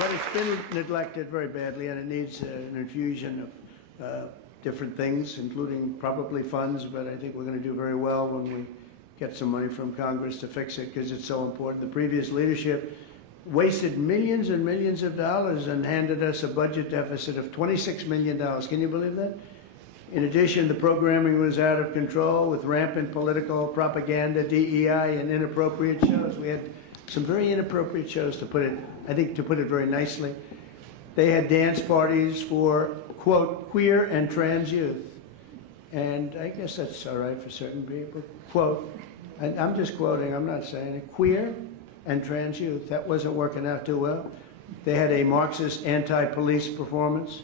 But it's been neglected very badly, and it needs an infusion of different things, including probably funds, but I think we're going to do very well when we get some money from Congress to fix it, because it's so important. The previous leadership wasted millions and millions of dollars and handed us a budget deficit of $26 million. Can you believe that? In addition, the programming was out of control with rampant political propaganda, DEI, and inappropriate shows. We had some very inappropriate shows, to put it, I think, to put it very nicely. They had dance parties for, quote, queer and trans youth. And I guess that's all right for certain people. Quote, and I'm just quoting, I'm not saying it, queer and trans youth. That wasn't working out too well. They had a Marxist anti-police performance,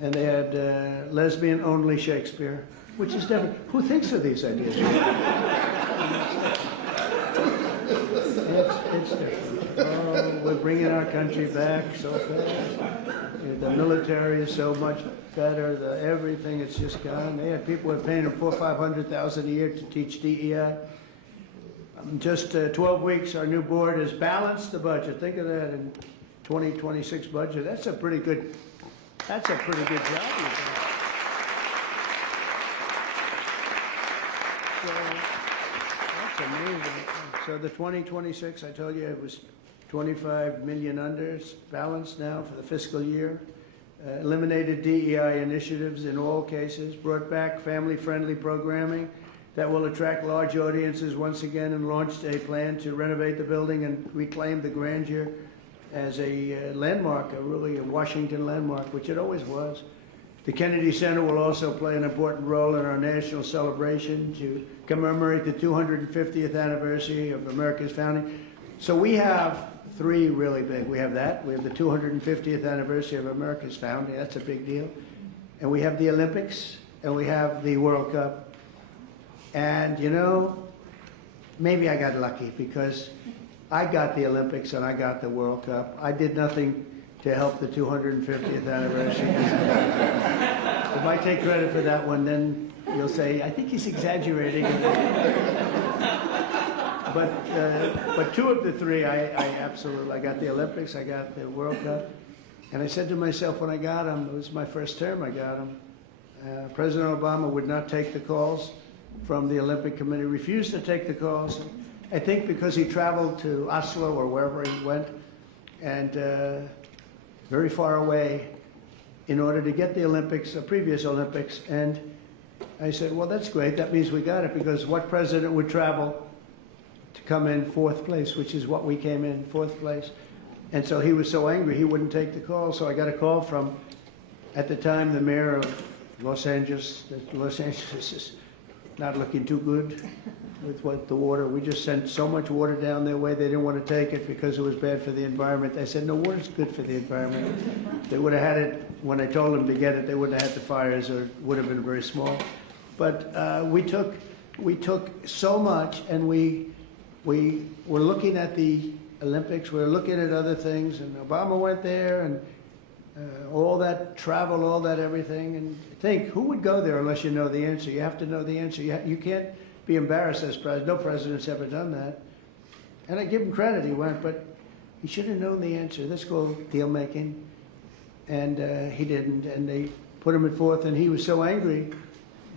and they had lesbian-only Shakespeare, which is different. Who thinks of these ideas? It's different. Oh, we're bringing our country back so fast. The military is so much better. Everything, it's just gone. They had people who were paying them $400,000 or $500,000 a year to teach DEI. Just 12 weeks, our new board has balanced the budget. Think of that in 2026 budget. That's a pretty good job you've done. So that's amazing. So the 2026, I told you it was 25 million under. It's balanced now for the fiscal year. Eliminated DEI initiatives in all cases. Brought back family-friendly programming that will attract large audiences once again, and launched a plan to renovate the building and reclaim the grandeur as a landmark, really a Washington landmark, which it always was. The Kennedy Center will also play an important role in our national celebration to commemorate the 250th anniversary of America's founding. So we have three really big. We have that. We have the 250th anniversary of America's founding. That's a big deal. And we have the Olympics, and we have the World Cup. And, you know, maybe I got lucky, because I got the Olympics and I got the World Cup. I did nothing to help the 250th anniversary. If I take credit for that one, then you'll say, I think he's exaggerating. But two of the three, I absolutely, I got the Olympics, I got the World Cup. And I said to myself when I got them, it was my first term I got them, President Obama would not take the calls from the Olympic Committee, refused to take the calls. I think because he traveled to Oslo or wherever he went, and very far away, in order to get the Olympics, the previous Olympics. And I said, well, that's great. That means we got it, because what president would travel to come in fourth place, which is what we came in, fourth place. And so he was so angry he wouldn't take the call. So I got a call from, at the time, the mayor of Los Angeles. Los Angeles is not looking too good with the water. We just sent so much water down their way, they didn't want to take it because it was bad for the environment. I said, no, water's good for the environment. They would have had it, when I told them to get it, they wouldn't have had the fires, or it would have been very small. But we took so much, and we were looking at the Olympics, we were looking at other things, and Obama went there, and all that travel, all that everything, and think, who would go there unless you know the answer? You have to know the answer. You can't be embarrassed as president. No president's ever done that. And I give him credit, he went, but he should have known the answer. Let's go deal making. And he didn't, and they put him at fourth, and he was so angry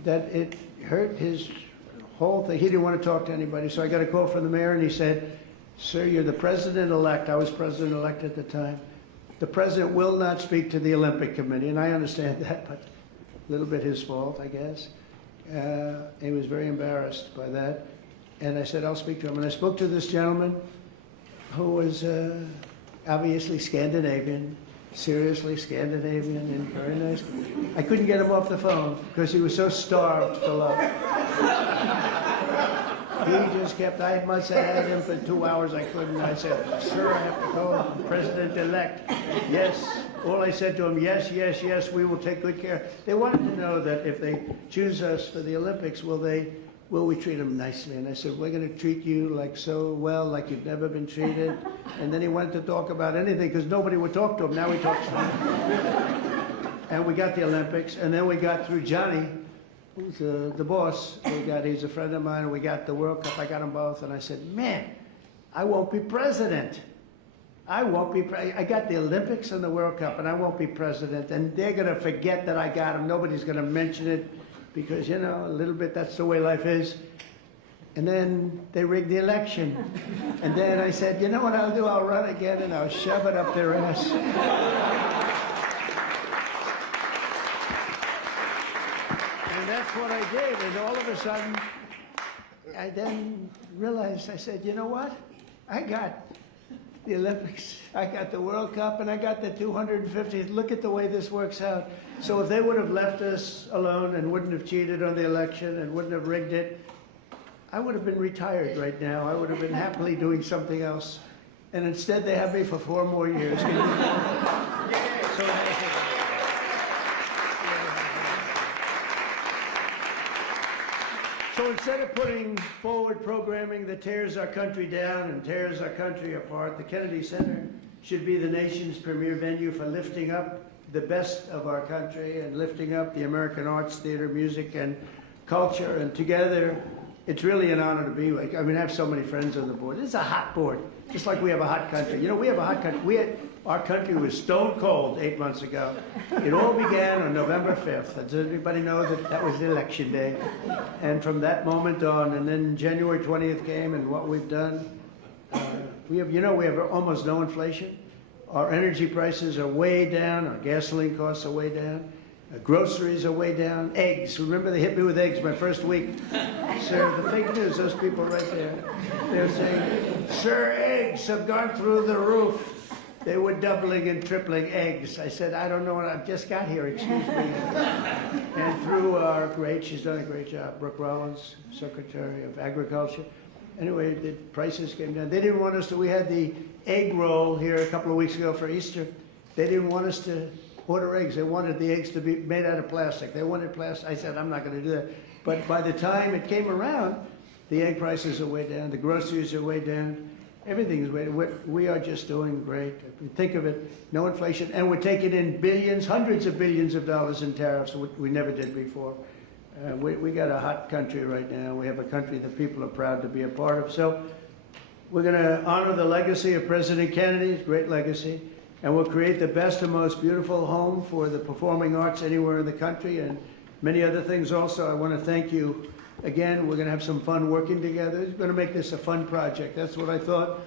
that it hurt his whole thing. He didn't want to talk to anybody. So I got a call from the mayor, and he said, sir, you're the president-elect. I was president-elect at the time. The president will not speak to the Olympic Committee, and I understand that, but a little bit his fault, I guess. He was very embarrassed by that. And I said, I'll speak to him. And I spoke to this gentleman who was obviously Scandinavian, seriously Scandinavian, and very nice. I couldn't get him off the phone because he was so starved for love. He just kept, I must have had him for 2 hours, I couldn't. I said, sir, I have to go, President-elect. Yes. All I said to him, yes, yes, yes, we will take good care. They wanted to know that if they choose us for the Olympics, will we treat them nicely? And I said, we're going to treat you like so well, like you've never been treated. And then he wanted to talk about anything because nobody would talk to him. Now he talks to him. And we got the Olympics, and then we got through Johnny, who's the boss. He's a friend of mine, and we got the World Cup. I got them both, and I said, man, I won't be president. I won't be, I got the Olympics and the World Cup, and I won't be president, and they're going to forget that I got them. Nobody's going to mention it because, you know, a little bit, that's the way life is. And then they rigged the election. And then I said, you know what I'll do? I'll run again, and I'll shove it up their ass. And that's what I did, and all of a sudden, I then realized, I said, you know what? I got the Olympics, I got the World Cup, and I got the 250th. Look at the way this works out. So if they would have left us alone and wouldn't have cheated on the election and wouldn't have rigged it, I would have been retired right now. I would have been happily doing something else. And instead they have me for 4 more years. So instead of putting forward programming that tears our country down and tears our country apart, the Kennedy Center should be the nation's premier venue for lifting up the best of our country and lifting up the American arts, theater, music, and culture. And together, it's really an honor to be like, I mean, I have so many friends on the board. It's a hot board, just like we have a hot country. You know, we have a hot country. Our country was stone cold 8 months ago. It all began on November 5th. Does everybody know that that was the election day? And from that moment on, and then January 20th came, and what we've done, we have almost no inflation. Our energy prices are way down. Our gasoline costs are way down. Groceries are way down. Eggs. Remember they hit me with eggs my first week. Sir, the fake news, those people right there. They're saying, sir, eggs have gone through the roof. They were doubling and tripling eggs. I said, I don't know what I've just got here, excuse me. And through our she's done a great job, Brooke Rollins, Secretary of Agriculture. Anyway, the prices came down. They didn't want us to, we had the egg roll here a couple of weeks ago for Easter. They didn't want us to order eggs. They wanted the eggs to be made out of plastic. They wanted plastic. I said, I'm not going to do that. But by the time it came around, the egg prices are way down. The groceries are way down. Everything is way down. We are just doing great. If you think of it, no inflation. And we're taking in billions, hundreds of billions of dollars in tariffs, which we never did before. We got a hot country right now. We have a country that people are proud to be a part of. So we're going to honor the legacy of President Kennedy's great legacy. And we'll create the best and most beautiful home for the performing arts anywhere in the country, and many other things also. I want to thank you again. We're going to have some fun working together. We're going to make this a fun project. That's what I thought.